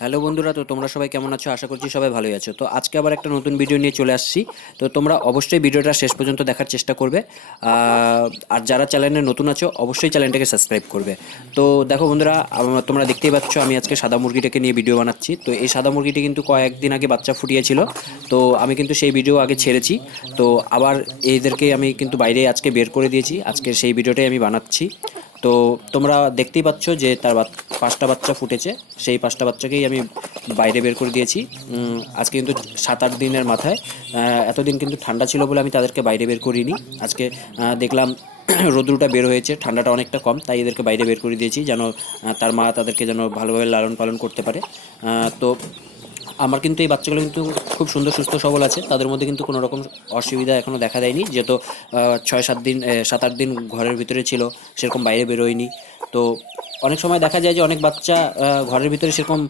Hello বন্ধুরা, তো তোমরা সবাই কেমন আছো? আশা করছি সবাই ভালোই আছো। তো আজকে আবার একটা নতুন ভিডিও নিয়ে চলে আসছি। তো তোমরা অবশ্যই ভিডিওটা শেষ পর্যন্ত দেখার চেষ্টা করবে। আর যারা চ্যানেলে নতুন আছো অবশ্যই চ্যানেলটাকে সাবস্ক্রাইব করবে। তো দেখো বন্ধুরা, তোমরা দেখতেই পাচ্ছ আমি আজকে সাদা মুরগিটাকে নিয়ে ভিডিও বানাচ্ছি। তো এই সাদা মুরগিটি কিন্তু কয়েকদিন আগে বাচ্চা ফুটিয়েছিল। তো আমি কিন্তু সেই ভিডিও আগে ছেড়েছি। তো আবার এদেরকে আমি কিন্তু বাইরে আজকে বের করে দিয়েছি। আজকে সেই ভিডিওটাই আমি বানাচ্ছি। তো তোমরা দেখতেই পাচ্ছ যে তার পাঁচটা বাচ্চা ফুটেছে। সেই পাঁচটা বাচ্চাকেই আমি বাইরে বের করে দিয়েছি। আজকে কিন্তু 7-8 দিনের মাথায়। এতদিন কিন্তু ঠান্ডা ছিল বলে আমি তাদেরকে বাইরে বের করিনি। আজকে দেখলাম রোদ্রুটা বের হয়েছে, ঠান্ডাটা অনেকটা কম, তাই এদেরকে বাইরে বের করে দিয়েছি যেন তার মা তাদেরকে যেন ভালোভাবে লালন পালন করতে পারে। তো আমার কিন্তু এই বাচ্চাগুলো কিন্তু খুব সুন্দর সুস্থ সবল আছে, তাদের মধ্যে কিন্তু কোনো রকম অসুবিধা এখনও দেখা দেয়নি। যেহেতু 6-7 দিন 7-8 দিন ঘরের ভিতরে ছিল, সেরকম বাইরে বেরোয়নি। তো অনেক সময় দেখা যায় যে অনেক বাচ্চা ঘরের ভিতরে সেরকম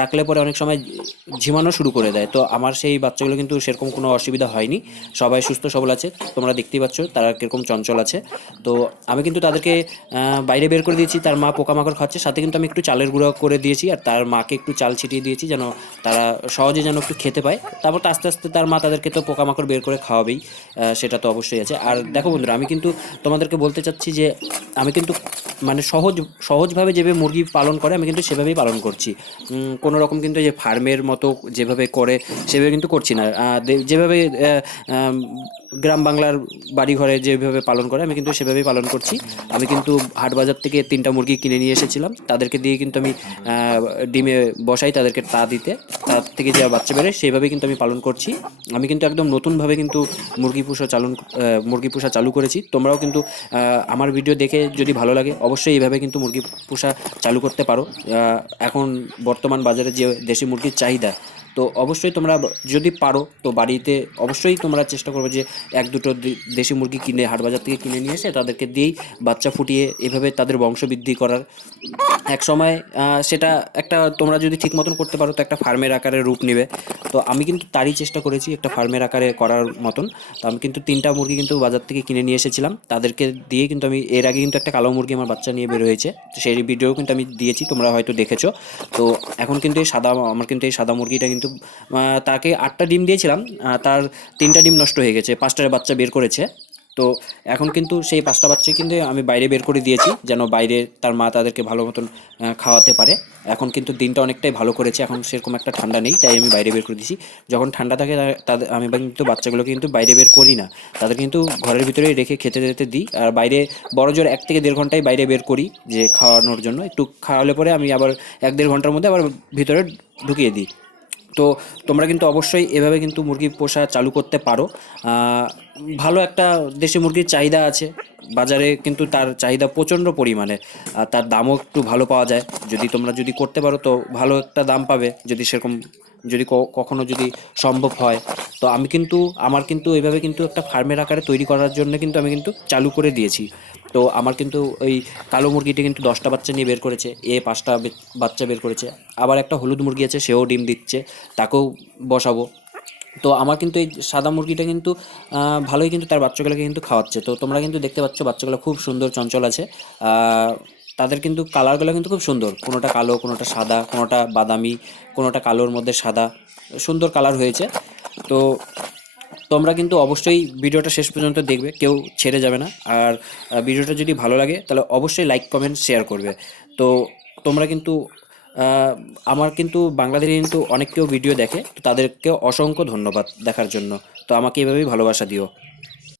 রাখলে পরে অনেক সময় ঝিমানো শুরু করে দেয়। তো আমার সেই বাচ্চাগুলো কিন্তু সেরকম কোনো অসুবিধা হয়নি, সবাই সুস্থ সবল আছে। তোমরা দেখতেই পাচ্ছ তারা কীরকম চঞ্চল আছে। তো আমি কিন্তু তাদেরকে বাইরে বের করে দিয়েছি, তার মা পোকামাকড় খাচ্ছে, সাথে কিন্তু আমি একটু চালের গুঁড়ো করে দিয়েছি আর তার মাকে একটু চাল ছিটিয়ে দিয়েছি যেন তারা সহজে যেন একটু খেতে পায়। তারপর তো আস্তে আস্তে তার মা তাদেরকে তো পোকামাকড় বের করে খাওয়াবেই, সেটা তো অবশ্যই আছে। আর দেখো বন্ধুরা, আমি কিন্তু তোমাদেরকে বলতে চাচ্ছি যে আমি কিন্তু মানে সহজভাবে যেভাবে মুরগি পালন করে আমি কিন্তু সেভাবেই পালন করছি। কোনো রকম কিন্তু যে ফার্মের মতো যেভাবে করে সেভাবে কিন্তু করছি না। যেভাবে আম, গ্রাম বাংলার বাড়িঘরে যেভাবে পালন করে আমি কিন্তু সেভাবেই পালন করছি। আমি কিন্তু হাট বাজার থেকে 3টা মুরগি কিনে নিয়ে এসেছিলাম, তাদেরকে দিয়ে কিন্তু আমি ডিমে বসাই তাদেরকে তা দিতে, তার থেকে যে বাচ্চা বেরোয় সেইভাবে কিন্তু আমি পালন করছি। আমি কিন্তু একদম নতুনভাবে কিন্তু মুরগি পোষা চালু করেছি। তোমরাও কিন্তু আমার ভিডিও দেখে যদি ভালো লাগে অবশ্যই এইভাবে কিন্তু মুরগি পোষা চালু করতে পারো। এখন বর্তমান বাজারে যে দেশি মুরগির চাহিদা, তো অবশ্যই তোমরা যদি পারো তো বাড়িতে অবশ্যই তোমরা চেষ্টা করবে যে 1-2টো দেশি মুরগি কিনে হাট বাজার থেকে কিনে নিয়ে এসে তাদেরকে দিয়েই বাচ্চা ফুটিয়ে এভাবে তাদের বংশবৃদ্ধি করার। এক সময় সেটা একটা তোমরা যদি ঠিক মতন করতে পারো তো একটা ফার্মের আকারে রূপ নেবে। তো আমি কিন্তু তারই চেষ্টা করেছি একটা ফার্মের আকারে করার মতন। তো আমি কিন্তু 3টা মুরগি কিন্তু বাজার থেকে কিনে নিয়ে এসেছিলাম, তাদেরকে দিয়ে কিন্তু আমি এর আগে কিন্তু একটা কালো মুরগি আমার বাচ্চা নিয়ে বের হয়েছে, তো সেই ভিডিও কিন্তু আমি দিয়েছি, তোমরা হয়তো দেখেছো। তো এখন কিন্তু আমার কিন্তু এই সাদা মুরগিটা কিন্তু তাকে 8টা ডিম দিয়েছিলাম, তার 3টা ডিম নষ্ট হয়ে গেছে, 5টার বাচ্চা বের করেছে। তো এখন কিন্তু সেই 5টা বাচ্চা কিন্তু আমি বাইরে বের করে দিয়েছি যেন বাইরে তার মা তাদেরকে ভালো মতন খাওয়াতে পারে। এখন কিন্তু দিনটা অনেকটাই ভালো করেছে, এখন সেরকম একটা ঠান্ডা নেই, তাই আমি বাইরে বের করে দিয়েছি। যখন ঠান্ডা থাকে তাদের আমি কিন্তু বাচ্চাগুলোকে কিন্তু বাইরে বের করি না, তাদের কিন্তু ঘরের ভিতরেই রেখে খেতে যেতে দিই। আর বাইরে বড়জোর 1 থেকে 1.5 ঘন্টায় বাইরে বের করি যে খাওয়ানোর জন্য, একটু খাওয়ালে পরে আমি আবার 1-1.5 ঘন্টার মধ্যে আবার ভিতরে ঢুকিয়ে দিই। তো তোমরা কিন্তু অবশ্যই এভাবে কিন্তু মুরগি পোষা চালু করতে পারো। ভালো একটা দেশি মুরগির চাহিদা আছে বাজারে, কিন্তু তার চাহিদা প্রচণ্ড পরিমাণে, আর তার দামও একটু ভালো পাওয়া যায়। তোমরা যদি করতে পারো তো ভালো একটা দাম পাবে, যদি সেরকম যদি কখনো যদি সম্ভব হয়। তো আমার কিন্তু এইভাবে কিন্তু একটা ফার্মের আকারে তৈরি করার জন্য কিন্তু আমি কিন্তু চালু করে দিয়েছি। তো আমার কিন্তু ওই কালো মুরগিটি কিন্তু 10টা বাচ্চা নিয়ে বের করেছে, 5টা বাচ্চা বের করেছে। আবার একটা হলুদ মুরগি আছে, সেও ডিম দিচ্ছে, তাকেও বসাবো। তো আমার কিন্তু এই সাদা মুরগিটা কিন্তু ভালোই কিন্তু তার বাচ্চাগুলোকে কিন্তু খাওয়াচ্ছে। তো তোমরা কিন্তু দেখতে পাচ্ছ বাচ্চাগুলো খুব সুন্দর চঞ্চল আছে। আহ, তাদের কিন্তু কালারগুলো কিন্তু খুব সুন্দর, কোনোটা কালো, কোনোটা সাদা, কোনোটা বাদামি, কোনোটা কালোর মধ্যে সাদা, সুন্দর কালার হয়েছে। তো তোমরা কিন্তু অবশ্যই ভিডিওটা শেষ পর্যন্ত দেখবে, কেউ ছেড়ে যাবে না। আর ভিডিওটা যদি ভালো লাগে তাহলে অবশ্যই লাইক কমেন্ট শেয়ার করবে। তো তোমরা কিন্তু আহ, আমার কিন্তু বাংলাদেশে কিন্তু অনেক কেউ ভিডিও দেখে, তো তাদেরকে অসংখ্য ধন্যবাদ দেখার জন্য। তো আমাকে এভাবেই ভালোবাসা দিও।